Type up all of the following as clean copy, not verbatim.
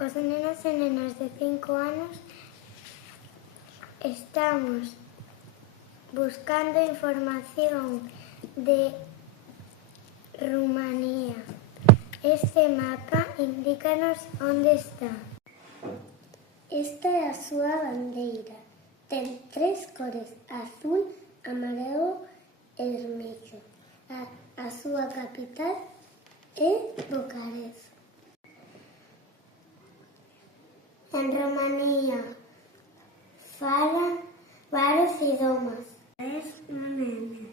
Os nenos e nenas de 5 anos estamos buscando información de Rumanía. Este mapa indícanos onde está. Esta é a súa bandeira. Ten 3 cores: azul, amarelo e vermello. A súa capital é Bucarest. En Romanía falan varios idiomas. Es un nene.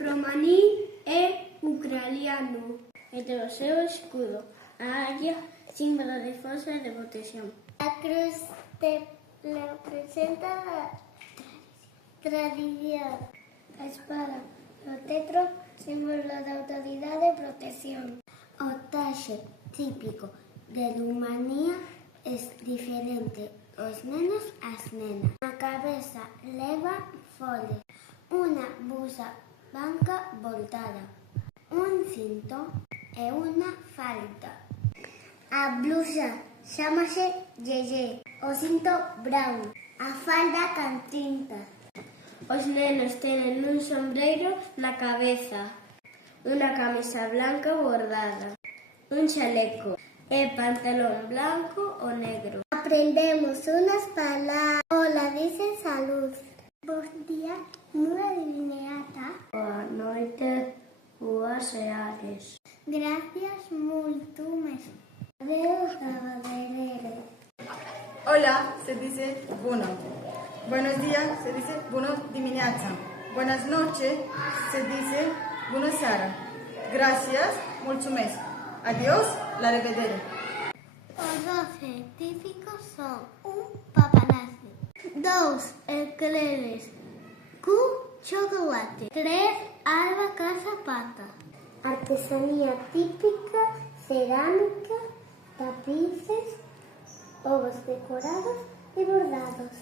Romaní é ucraniano e ten o seu escudo, a águia, símbolo de forza e de protección. A cruz representa a tradición. A espada, o cetro, símbolo de autoridade e protección. O traxe típico de Rumanía é diferente os nenos ás nenas. Na cabeza leva foles, unha blusa branca voltada, un cinto e unha falda. A blusa chámase yeye, o cinto brown, a falda cantinta. Os nenos tenen un sombreiro na cabeza, unha camisa blanca bordada, un chaleco e pantalón blanco ou negro. Aprendemos unas palabras. Hola, dice salud. Bos días, nula dimineata. Boa noite, boas seares. Gracias multumes. Adeus, caballerere. Hola se dice bună. Buenos días se dice bună dimineața. Buenas noches se dice bună seara. Gracias, mulțumesc. Adiós, la revedere. Os 12 típicos son: 1 papanacio, 2 eclairs, 4 chocolate, 3 alba casa pata. Artesanía típica, cerámica, tapices, ovos decorados y bordados.